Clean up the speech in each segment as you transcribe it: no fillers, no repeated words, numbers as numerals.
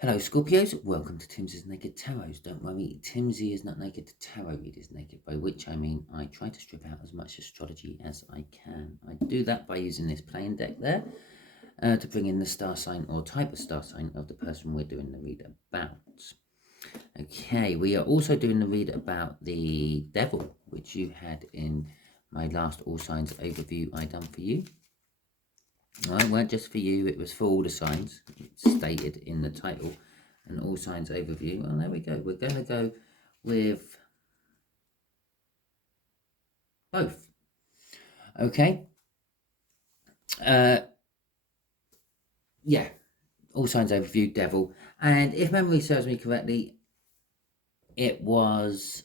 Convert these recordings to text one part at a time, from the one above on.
Hello Scorpios, welcome to Timsy's Naked Tarot. Don't worry, Timsy is not naked, the tarot read is naked, by which I mean I try to strip out as much astrology as I can. I do that by using this playing deck there to bring in the star sign or type of star sign of the person we're doing the read about. Okay, we are also doing the read about the devil, which you had in my last all signs overview I done for you. Well, it weren't just for you, it was for all the signs. It's stated in the title, an all signs overview. Well, there we go. We're going to go with both. Okay. Yeah, all signs overview, devil. And if memory serves me correctly, it was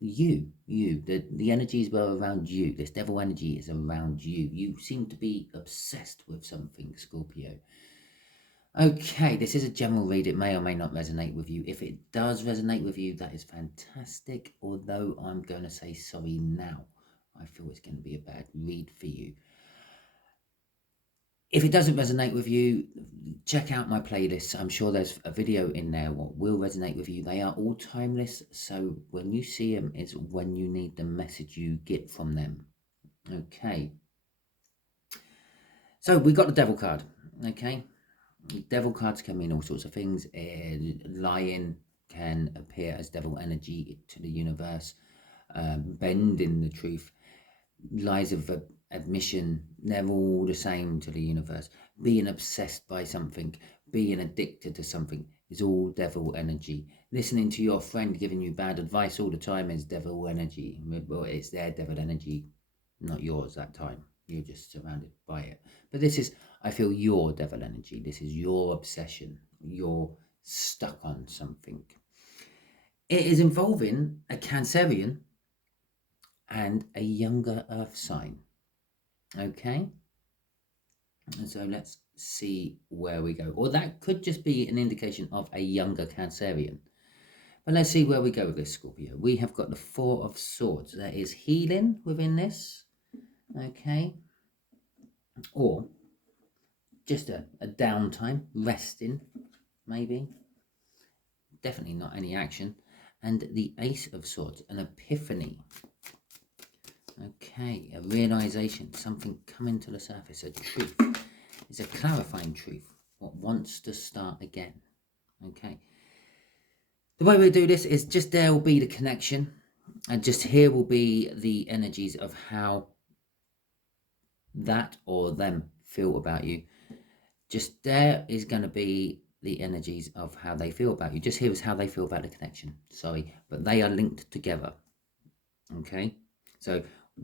you. The energies were around you. This devil energy is around you. You seem to be obsessed with something, Scorpio. Okay, this is a general read. It may or may not resonate with you. If it does resonate with you, that is fantastic. Although I'm going to say sorry now. I feel it's going to be a bad read for you. If it doesn't resonate with you, check out my playlists. I'm sure there's a video in there what will resonate with you. They are all timeless. So when you see them is when you need the message you get from them. Okay. So we got the devil card. Okay. Devil cards can mean all sorts of things. Lying can appear as devil energy to the universe. Bending the truth. Lies of admission, they're all the same to the universe. Being obsessed by something, being addicted to something is all devil energy. Listening to your friend giving you bad advice all the time is devil energy. Well, it's their devil energy, not yours that time. You're just surrounded by it. But this is, I feel, your devil energy. This is your obsession. You're stuck on something. It is involving a Cancerian and a younger earth sign. Okay. And so let's see where we go. Or that could just be an indication of a younger Cancerian. But let's see where we go with this, Scorpio. We have got the Four of Swords. There is healing within this. Okay. Or just a downtime, resting, maybe. Definitely not any action. And the Ace of Swords, an epiphany. Okay, a realization, something coming to the surface, a truth. It's a clarifying truth, what wants to start again. Okay. The way we do this is just there will be the connection, and just here will be the energies of how that or them feel about you. Just there is going to be the energies of how they feel about you. Just here is how they feel about the connection. Sorry, but they are linked together. Okay, so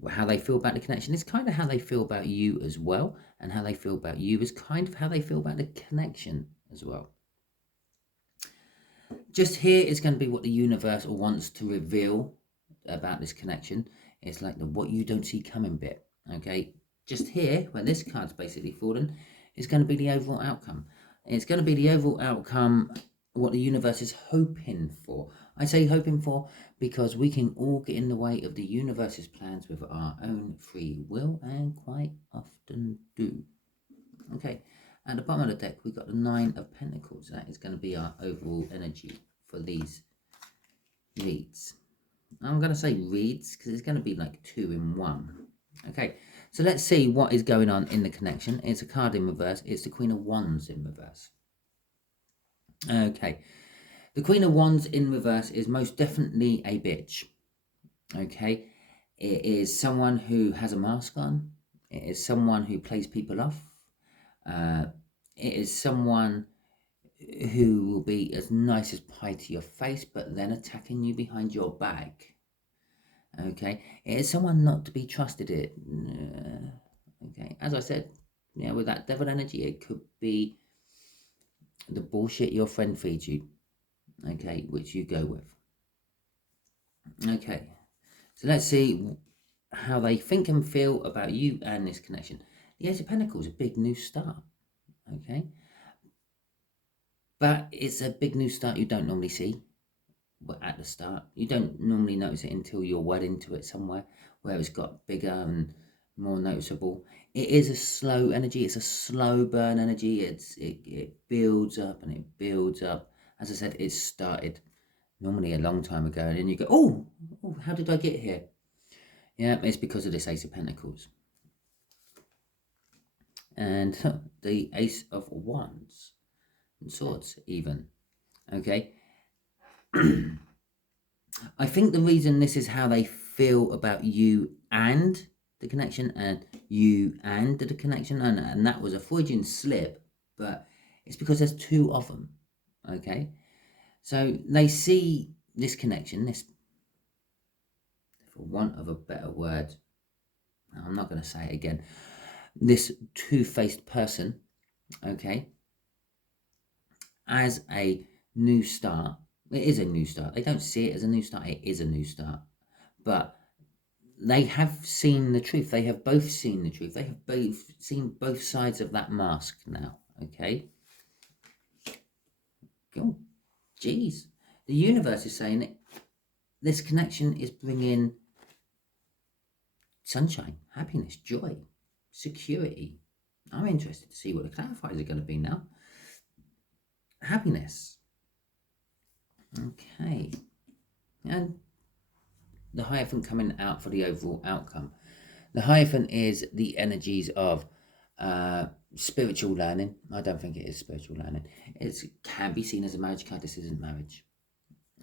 how they feel about the connection is kind of how they feel about you as well, and how they feel about you is kind of how they feel about the connection as well. Just here is going to be what the universe wants to reveal about this connection. It's like the what you don't see coming bit. Okay, just here when this card's basically fallen, is going to be the overall outcome. It's going to be the overall outcome, what the universe is hoping for. I say hoping for because we can all get in the way of the universe's plans with our own free will, and quite often do. Okay, at the bottom of the deck, we've got the Nine of Pentacles. That is going to be our overall energy for these reads. I'm going to say reads because it's going to be like two in one. Okay, so let's see what is going on in the connection. It's a card in reverse. It's the Queen of Wands in reverse. Okay, the Queen of Wands in reverse is most definitely a bitch. Okay, it is someone who has a mask on. It is someone who plays people off. It is someone who will be as nice as pie to your face, but then attacking you behind your back. Okay, it is someone not to be trusted. Okay, as I said, with that devil energy, it could be the bullshit your friend feeds you. Okay, which you go with. Okay, so let's see how they think and feel about you and this connection. The Ace of Pentacles, a big new start. Okay, but it's a big new start you don't normally see. At the start, you don't normally notice it until you're well into it somewhere where it's got bigger and more noticeable. It is a slow energy. It's a slow burn energy. It builds up and it builds up. As I said, it started normally a long time ago, and then you go, oh, how did I get here? Yeah, it's because of this Ace of Pentacles. And the Ace of Wands and Swords even. Okay. I think the reason this is how they feel about you and the connection, and you and the connection, and that was a Freudian slip, but it's because there's two of them. Okay. So they see this connection, this, for want of a better word, I'm not going to say it again, this two-faced person, okay, as a new start. It is a new start. They don't see it as a new start. It is a new start. But they have seen the truth. They have both seen the truth. They have both seen both sides of that mask now, okay? Oh, geez. The universe is saying that this connection is bringing sunshine, happiness, joy, security. I'm interested to see what the clarifiers are going to be now. Happiness. Okay. And the Hierophant coming out for the overall outcome. The Hierophant is the energies of spiritual learning. I don't think it is spiritual learning. It can be seen as a marriage card. This isn't marriage.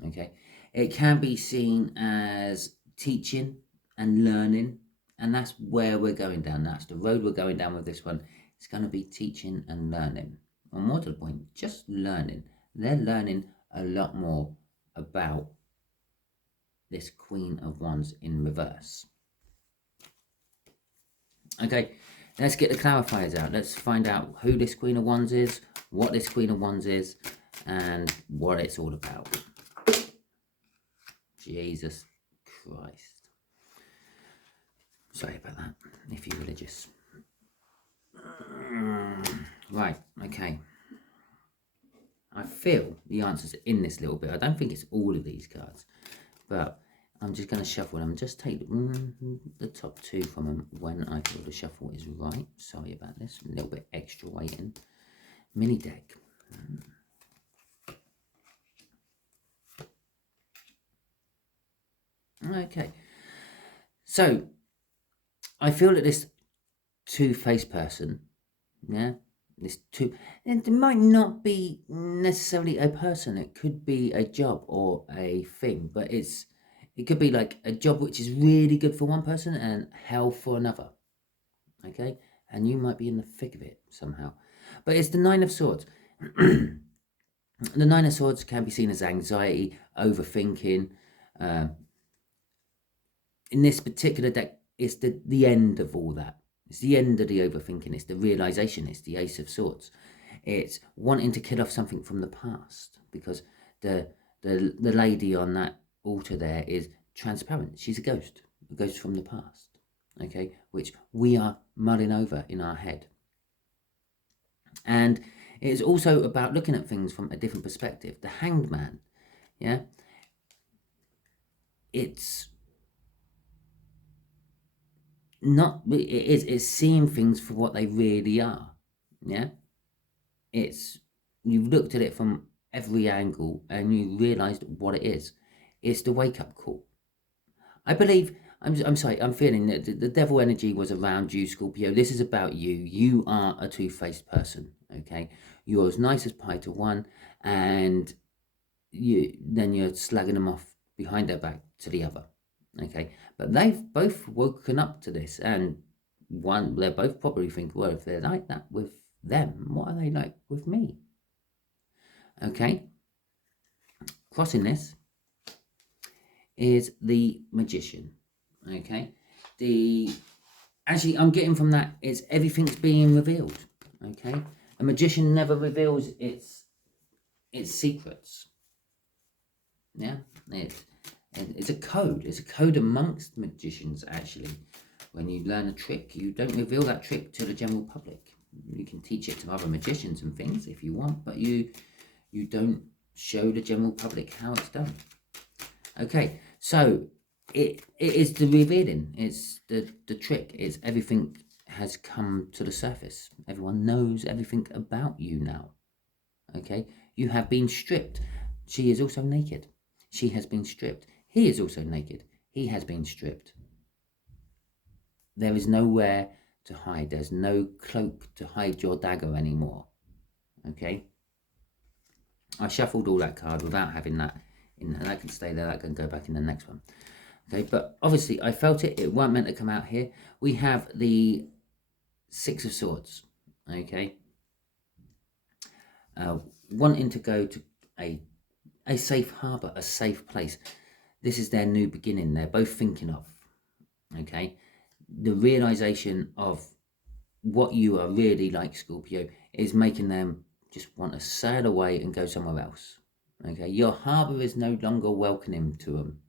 Okay. It can be seen as teaching and learning. And that's where we're going down. That's the road we're going down with this one. It's going to be teaching and learning. Or more to the point, just learning. They're learning a lot more about this Queen of Wands in reverse. Okay, let's get the clarifiers out. Let's find out who this Queen of Wands is, what this Queen of Wands is, and what it's all about. Jesus Christ. Sorry about that, if you're religious. Right, okay. I feel the answers are in this little bit. I don't think it's all of these cards, but I'm just going to shuffle them. Just take the top two from them when I feel the shuffle is right. Sorry about this. A little bit extra waiting. Mini deck. Okay. So, I feel that this two-faced person, yeah, it might not be necessarily a person. It could be a job or a thing, but it could be like a job which is really good for one person and hell for another. Okay, and you might be in the thick of it somehow. But it's the Nine of Swords. The Nine of Swords can be seen as anxiety, overthinking. In this particular deck, it's the end of all that. It's the end of the overthinking. It's the realization. It's the Ace of Swords. It's wanting to kill off something from the past, because the lady on that altar there is transparent. She's a ghost from the past, okay, which we are mulling over in our head. And it is also about looking at things from a different perspective. The Hanged Man, yeah, it's seeing things for what they really are. Yeah, you've looked at it from every angle and you realized what it is. It's the wake-up call. I believe, I'm sorry, I'm feeling that the devil energy was around you, Scorpio. This is about you. You are a two-faced person, okay? You're as nice as pie to one, and then you're slagging them off behind their back to the other. Okay, but they've both woken up to this, and they're both probably thinking, well, if they're like that with them, what are they like with me? Okay, crossing this is the Magician. Okay, actually I'm getting from that is everything's being revealed. Okay, a magician never reveals its secrets. Yeah, it's a code. It's a code amongst magicians, actually. When you learn a trick, you don't reveal that trick to the general public. You can teach it to other magicians and things if you want, but you don't show the general public how it's done. Okay, so it is the revealing. It's the trick. It's everything has come to the surface. Everyone knows everything about you now. Okay, you have been stripped. She is also naked. She has been stripped. He is also naked. He has been stripped. There is nowhere to hide. There's no cloak to hide your dagger anymore. Okay, I shuffled all that card without having that in, and that can stay there. That can go back in the next one. Okay, but obviously I felt it. It weren't meant to come out here. We have the Six of Swords. Okay, wanting to go to a safe harbor, a safe place. This is their new beginning. They're both thinking of. Okay, the realization of what you are really like, Scorpio, is making them just want to sail away and go somewhere else. Okay, your harbor is no longer welcoming to them.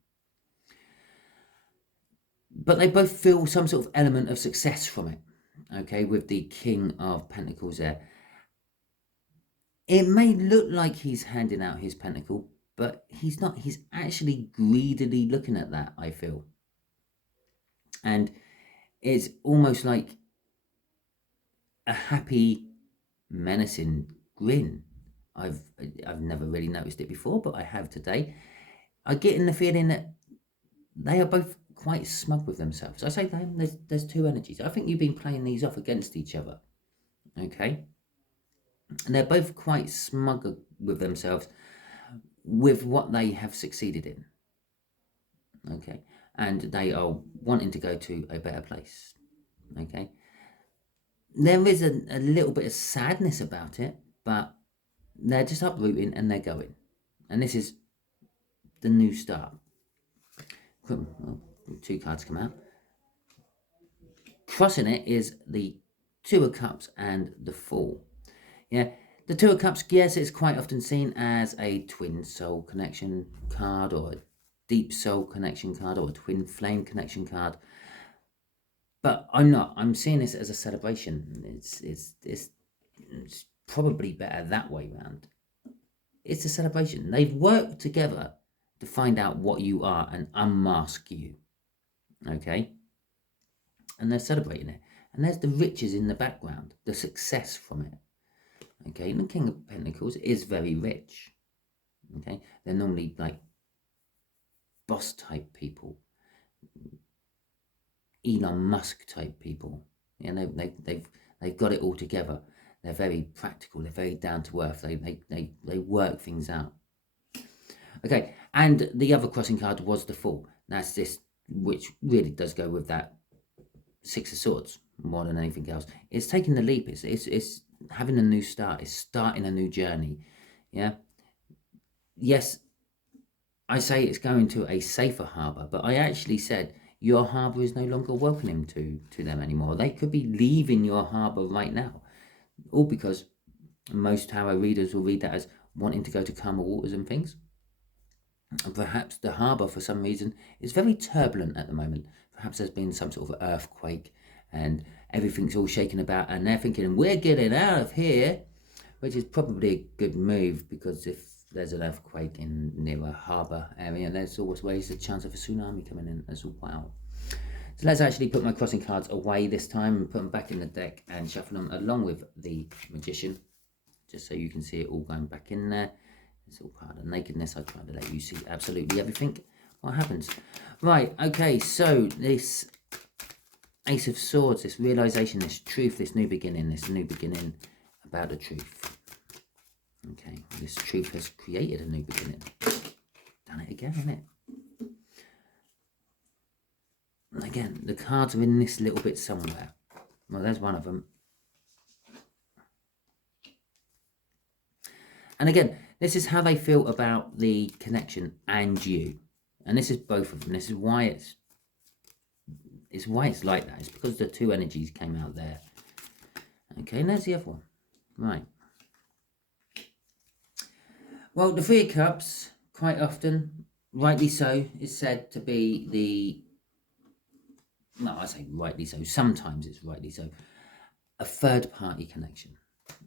But they both feel some sort of element of success from it. Okay, with the King of Pentacles there. It may look like he's handing out his pentacle, but he's not. He's actually greedily looking at that, I feel. And it's almost like a happy, menacing grin. I've never really noticed it before, but I have today. I get in the feeling that they are both quite smug with themselves. I say them, there's two energies. I think you've been playing these off against each other. Okay? And they're both quite smug with themselves with what they have succeeded in. Okay? And they are wanting to go to a better place. Okay? There is a little bit of sadness about it, but they're just uprooting and they're going. And this is the new start. Well, two cards come out. Crossing it is the Two of Cups and the Fool. Yeah, the Two of Cups, yes, it's quite often seen as a twin soul connection card or a deep soul connection card or a twin flame connection card. But I'm not. I'm seeing this as a celebration. It's probably better that way round. It's a celebration. They've worked together to find out what you are and unmask you. Okay? And they're celebrating it. And there's the riches in the background, the success from it. Okay? And the King of Pentacles is very rich. Okay? They're normally like boss type people, Elon Musk type people. You know, they've got it all together. They're very practical. They're very down to earth. They work things out. Okay, and the other crossing card was the Fool. That's this, which really does go with that Six of Swords more than anything else. It's taking the leap. It's having a new start. It's starting a new journey. Yeah. Yes, I say it's going to a safer harbor, but I actually said your harbor is no longer welcoming to them anymore. They could be leaving your harbor right now, all because most tarot readers will read that as wanting to go to calmer waters and things. And perhaps the harbour, for some reason, is very turbulent at the moment. Perhaps there's been some sort of earthquake and everything's all shaken about and they're thinking, we're getting out of here, which is probably a good move, because if there's an earthquake near a harbour area, there's always a chance of a tsunami coming in as well. So let's actually put my crossing cards away this time and put them back in the deck and shuffle them along with the Magician, just so you can see it all going back in there. It's all part of nakedness. I try to let you see absolutely everything. What happens? Right, okay, so this Ace of Swords, this realization, this truth, this new beginning about the truth. Okay, this truth has created a new beginning. Done it again, hasn't it? And again, the cards are in this little bit somewhere. Well, there's one of them. And again, this is how they feel about the connection and you. And this is both of them. This is why it's like that. It's because the two energies came out there. Okay, and there's the other one. Right. Well, the Three of Cups, quite often, rightly so, is said to be the... No, I say rightly so. Sometimes it's rightly so. A third-party connection.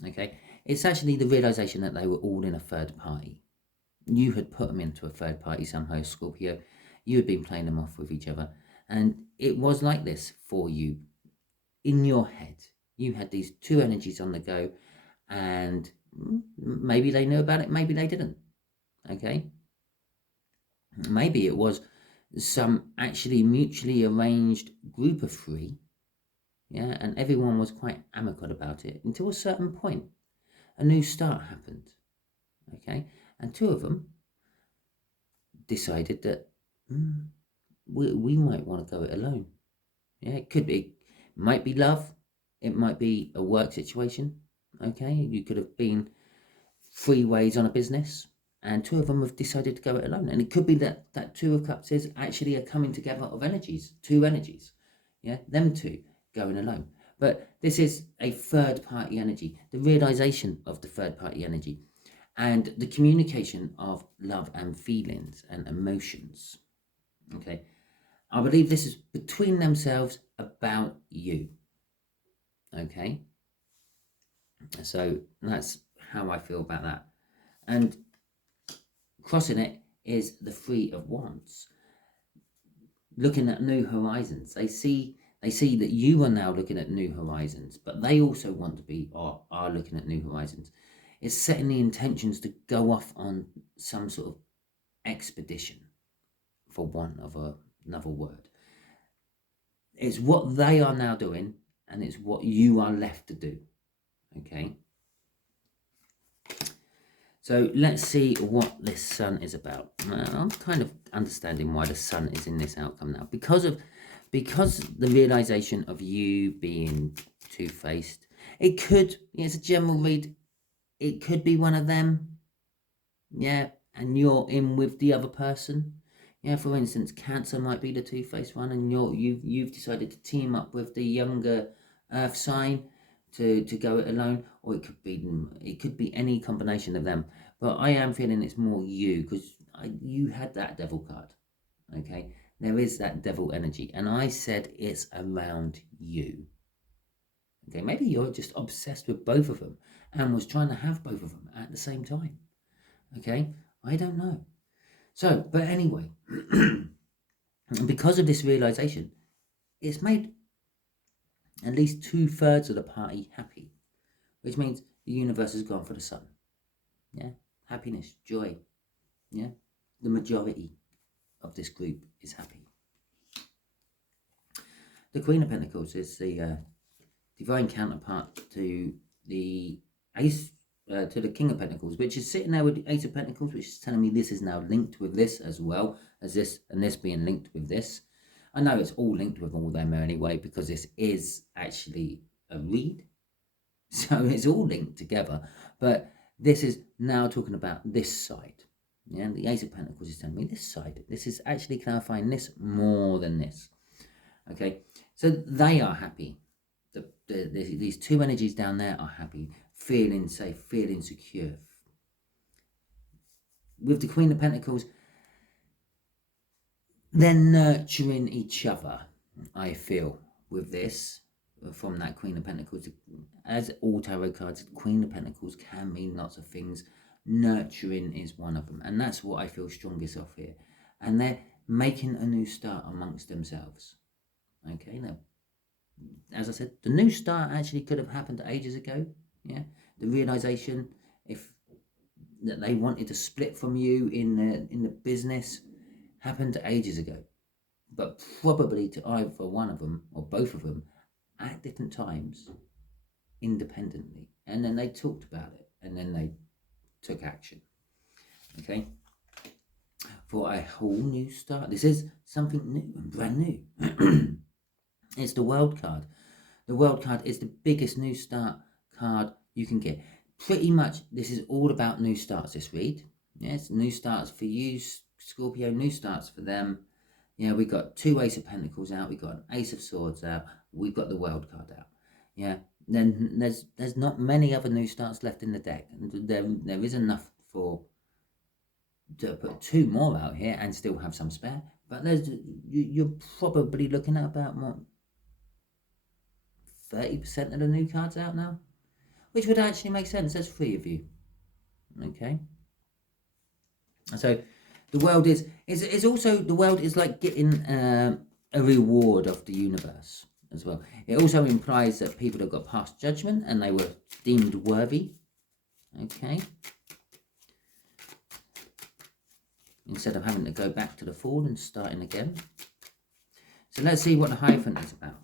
Okay? It's actually the realization that they were all in a third party. You had put them into a third party somehow, Scorpio. You had been playing them off with each other, and it was like this for you in your head. You had these two energies on the go, and maybe they knew about it, maybe they didn't. Okay, maybe it was some actually mutually arranged group of three, yeah, and everyone was quite amicable about it until a certain point. A new start happened, okay, and two of them decided that we might want to go it alone. Yeah, it could be, might be love, it might be a work situation, okay, you could have been three ways on a business, and two of them have decided to go it alone. And it could be that Two of Cups is actually a coming together of energies, two energies, yeah, them two going alone. But this is a third party energy, the realization of the third party energy, and the communication of love and feelings and emotions. Okay, I believe this is between themselves about you. Okay, so that's how I feel about that. And crossing it is the Three of Wands, looking at new horizons. They see that you are now looking at new horizons, but they also want to be or are looking at new horizons. It's setting the intentions to go off on some sort of expedition, for want of another word. It's what they are now doing, and it's what you are left to do. Okay. So let's see what this Sun is about. I'm kind of understanding why the Sun is in this outcome now. Because the realization of you being two-faced. It could, it's a general read, it could be one of them. Yeah, and you're in with the other person. Yeah, for instance, Cancer might be the two-faced one, and you've decided to team up with the younger Earth sign to go it alone, or it could be any combination of them. But I am feeling it's more you, because you had that Devil card. Okay, there is that Devil energy, and I said it's around you. Okay, maybe you're just obsessed with both of them and was trying to have both of them at the same time. Okay, I don't know. So, but anyway, because of this realization, it's made at least 2/3 of the party happy, which means the universe has gone for the Sun. Yeah, happiness, joy. Yeah, the majority of this group is happy. The Queen of Pentacles is the divine counterpart to the Ace, to the King of Pentacles, which is sitting there with the Ace of Pentacles, which is telling me this is now linked with this as well as this, and this being linked with this. I know it's all linked with all them anyway, because this is actually a read, so it's all linked together. But this is now talking about this side. Yeah, the Ace of Pentacles is telling me this side. This is actually clarifying this more than this. Okay, so they are happy. These two energies down there are happy, feeling safe, feeling secure. With the Queen of Pentacles, they're nurturing each other, I feel, with this, from that Queen of Pentacles. As all tarot cards, Queen of Pentacles can mean lots of things. Nurturing is one of them, and that's what I feel strongest of here. And they're making a new start amongst themselves. Okay, now, as I said, the new start actually could have happened ages ago. Yeah, the realization that they wanted to split from you in the business happened ages ago, but probably to either one of them or both of them at different times, independently, and then they talked about it, and then they took action. Okay, for a whole new start. This is something new and brand new. It's the World card. The World card is the biggest new start card you can get. Pretty much, this is all about new starts, this read. Yes, new starts for you, Scorpio, new starts for them. Yeah, we got two Ace of Pentacles out, we got an Ace of Swords out, we've got the World card out. Yeah, then there's not many other new starts left in the deck. There is enough to put two more out here and still have some spare. But you're probably looking at about what, 30% of the new cards out now, which would actually make sense. There's three of you. Okay, so The world is also, the world is like getting a reward of the universe as well. It also implies that people have got past judgment and they were deemed worthy. Okay. Instead of having to go back to the forward and starting again. So let's see what the Hierophant is about.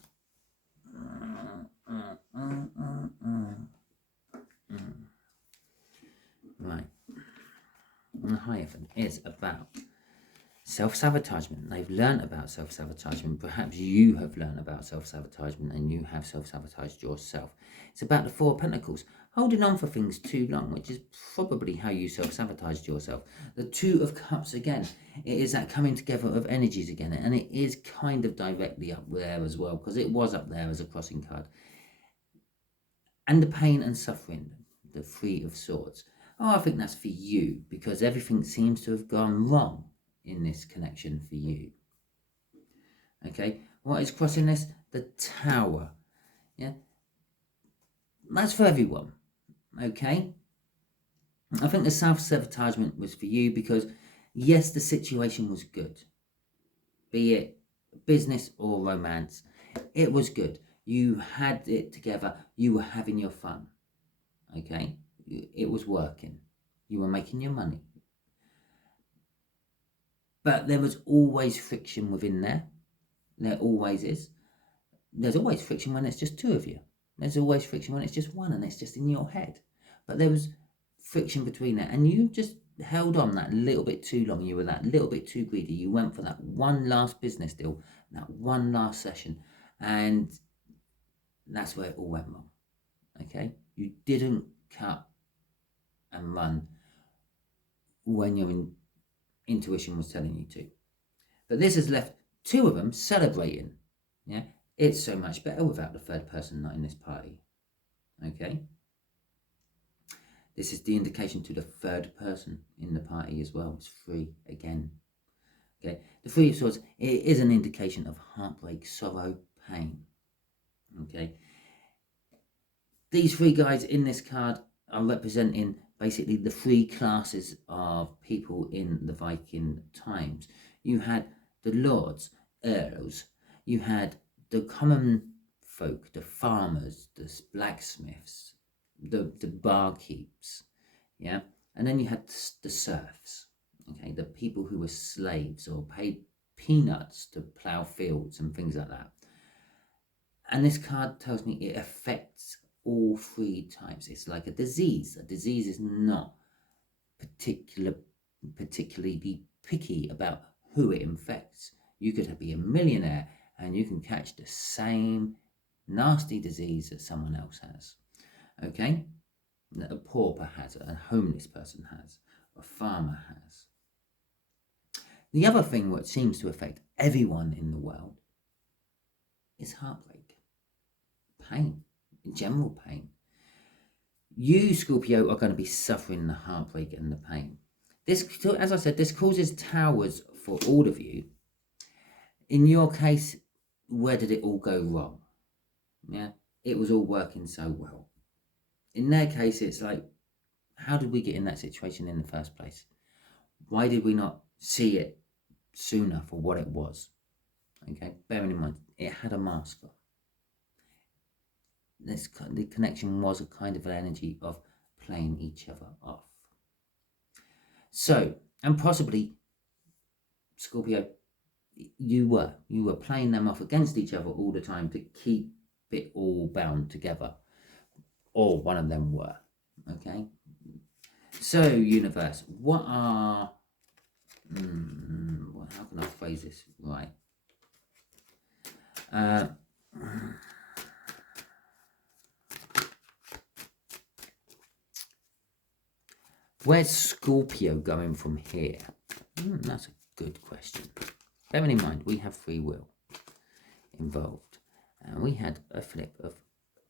Right. And the Hierophant is about self-sabotagement. They've learned about self-sabotagement. Perhaps you have learned about self-sabotagement and you have self-sabotaged yourself. It's about the Four of Pentacles. Holding on for things too long, which is probably how you self-sabotaged yourself. The Two of Cups again. It is that coming together of energies again. And it is kind of directly up there as well, because it was up there as a crossing card. And the pain and suffering. The Three of Swords. Oh, I think that's for you, because everything seems to have gone wrong in this connection for you. Okay, what is crossing this? The Tower. Yeah, that's for everyone. Okay, I think the self-sabotagement was for you because yes, the situation was good, be it business or romance. It was good. You had it together. You were having your fun. Okay, it was working. You were making your money. But there was always friction within there. There always is. There's always friction when it's just two of you. There's always friction when it's just one and it's just in your head. But there was friction between that. And you just held on that little bit too long. You were that little bit too greedy. You went for that one last business deal, that one last session. And that's where it all went wrong. Okay? You didn't cut and run when your intuition was telling you to. But this has left two of them celebrating. Yeah, it's so much better without the third person not in this party. Okay, this is the indication to the third person in the party as well. It's free again. Okay, the Three of Swords, it is an indication of heartbreak, sorrow, pain. Okay, these three guys in this card are representing basically the three classes of people in the Viking times. You had the lords, earls, you had the common folk, the farmers, the blacksmiths, the barkeeps, yeah, and then you had the serfs, okay, the people who were slaves or paid peanuts to plough fields and things like that. And this card tells me it affects all three types. It's like a disease. A disease is not particularly picky about who it infects. You could be a millionaire and you can catch the same nasty disease that someone else has. Okay? That a pauper has, a homeless person has, a farmer has. The other thing which seems to affect everyone in the world is heartbreak, pain, general pain. You, Scorpio, are going to be suffering the heartbreak and the pain. This, as I said, this causes towers for all of you. In your case, where did it all go wrong? Yeah, it was all working so well. In their case, it's like, how did we get in that situation in the first place? Why did we not see it sooner for what it was? Okay, bearing in mind, it had a mask on. The connection was a kind of an energy of playing each other off. So, and possibly, Scorpio, you were playing them off against each other all the time to keep it all bound together. Or one of them were. Okay? So, universe, what are... how can I phrase this right? Where's Scorpio going from here? That's a good question. Bearing in mind, we have free will involved. And we had a flip of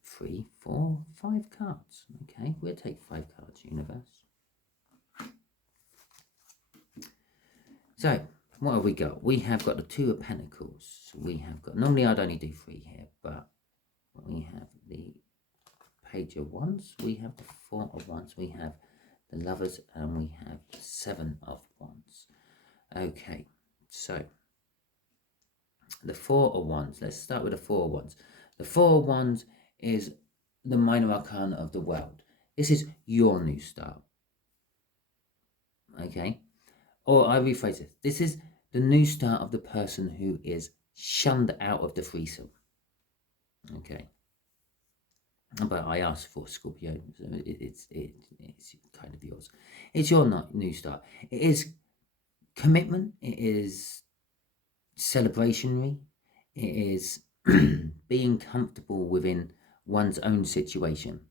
3, 4, 5 cards. Okay, we'll take 5 cards, universe. So, what have we got? We have got the Two of Pentacles. We have got, normally I'd only do 3 here, but we have the Page of Wands. We have the 4 of Wands. We have the Lovers, and we have the 7 of Wands. Okay, so the Four of Wands. Let's start with the Four of Wands. The Four of Wands is the minor arcana of the world. This is your new start. Okay? Or I rephrase it. This is the new start of the person who is shunned out of the threesome. Okay? But I asked for Scorpio, so it's kind of yours. It's your new start. It is commitment. It is celebrationary. It is being comfortable within one's own situation.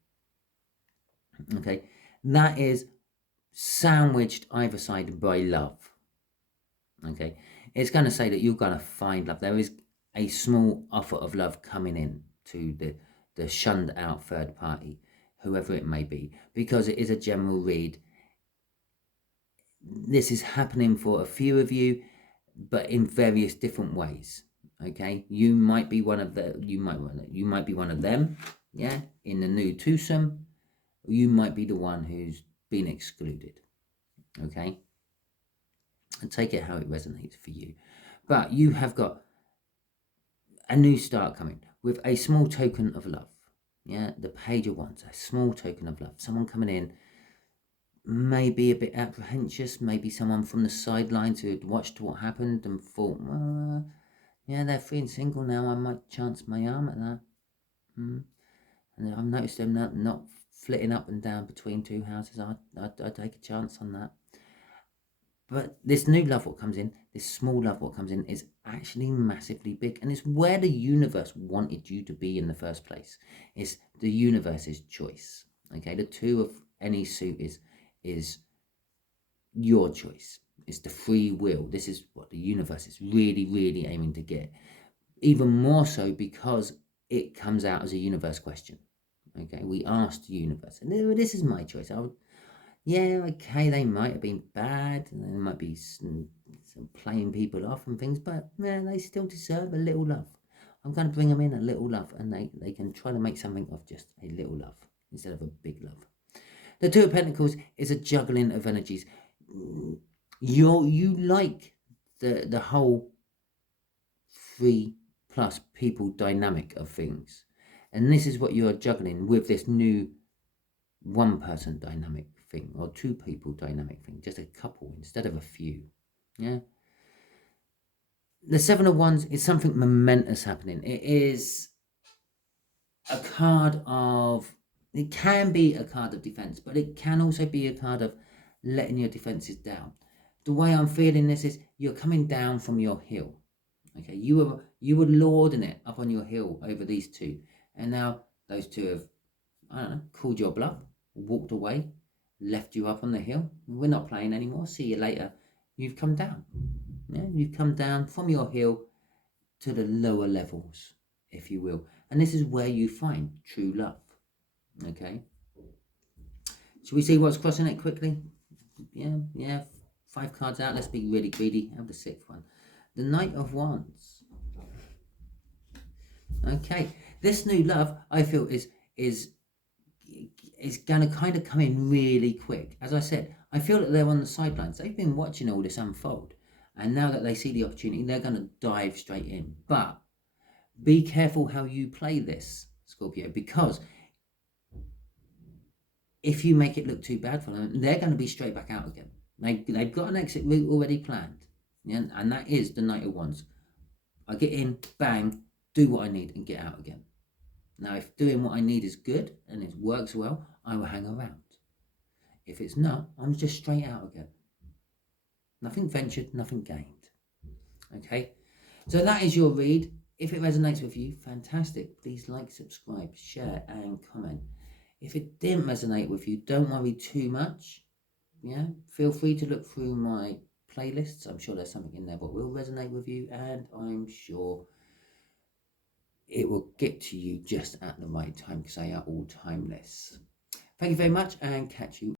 Okay, that is sandwiched either side by love. Okay, it's going to say that you're going to find love. There is a small offer of love coming in to the shunned out third party, whoever it may be, because it is a general read. This is happening for a few of you, but in various different ways. Okay, you might be one of you might be one of them, yeah, in the new twosome. You might be the one who's been excluded. Okay, and take it how it resonates for you. But you have got a new start coming with a small token of love. Yeah, the Page of Wands, a small token of love. Someone coming in, maybe a bit apprehensive, maybe someone from the sidelines who had watched what happened and thought, yeah, they're free and single now, I might chance my arm at that. And I've noticed them not flitting up and down between two houses. I'd take a chance on that. But this new love what comes in, this small love what comes in, is actually massively big. And it's where the universe wanted you to be in the first place. It's the universe's choice. Okay, the two of any suit is your choice. It's the free will. This is what the universe is really, really aiming to get. Even more so because it comes out as a universe question. Okay, we asked the universe, and this is my choice. Yeah, okay, they might have been bad, and there might be some playing people off and things, but yeah, they still deserve a little love. I'm going to bring them in a little love, and they can try to make something of just a little love instead of a big love. The Two of Pentacles is a juggling of energies. You like the whole 3+ people dynamic of things, and this is what you are juggling with this new one person dynamic thing, or two people dynamic thing, just a couple instead of a few. Yeah, the Seven of Wands is something momentous happening. It is a card of, it can be a card of defense, but it can also be a card of letting your defenses down. The way I'm feeling this is you're coming down from your hill. Okay, you were lording it up on your hill over these two, and now those two have, I don't know, called your bluff, walked away, left you up on the hill. We're not playing anymore. See you later. You've come down. Yeah, you've come down from your hill to the lower levels, if you will. And this is where you find true love. Okay. Should we see what's crossing it quickly? Yeah. 5 cards out. Let's be really greedy. Have the 6th one. The Knight of Wands. Okay. This new love, I feel, is going to kind of come in really quick. As I said, I feel that they're on the sidelines. They've been watching all this unfold. And now that they see the opportunity, they're going to dive straight in. But be careful how you play this, Scorpio, because if you make it look too bad for them, they're going to be straight back out again. They've got an exit route already planned. Yeah? And that is the Knight of Wands. I get in, bang, do what I need and get out again. Now, if doing what I need is good and it works well, I will hang around. If it's not, I'm just straight out again. Nothing ventured, nothing gained. Okay, so that is your read. If it resonates with you, fantastic. Please like, subscribe, share, and comment. If it didn't resonate with you, don't worry too much. Yeah, feel free to look through my playlists. I'm sure there's something in there that will resonate with you, and I'm sure it will get to you just at the right time because they are all timeless. Thank you very much, and catch you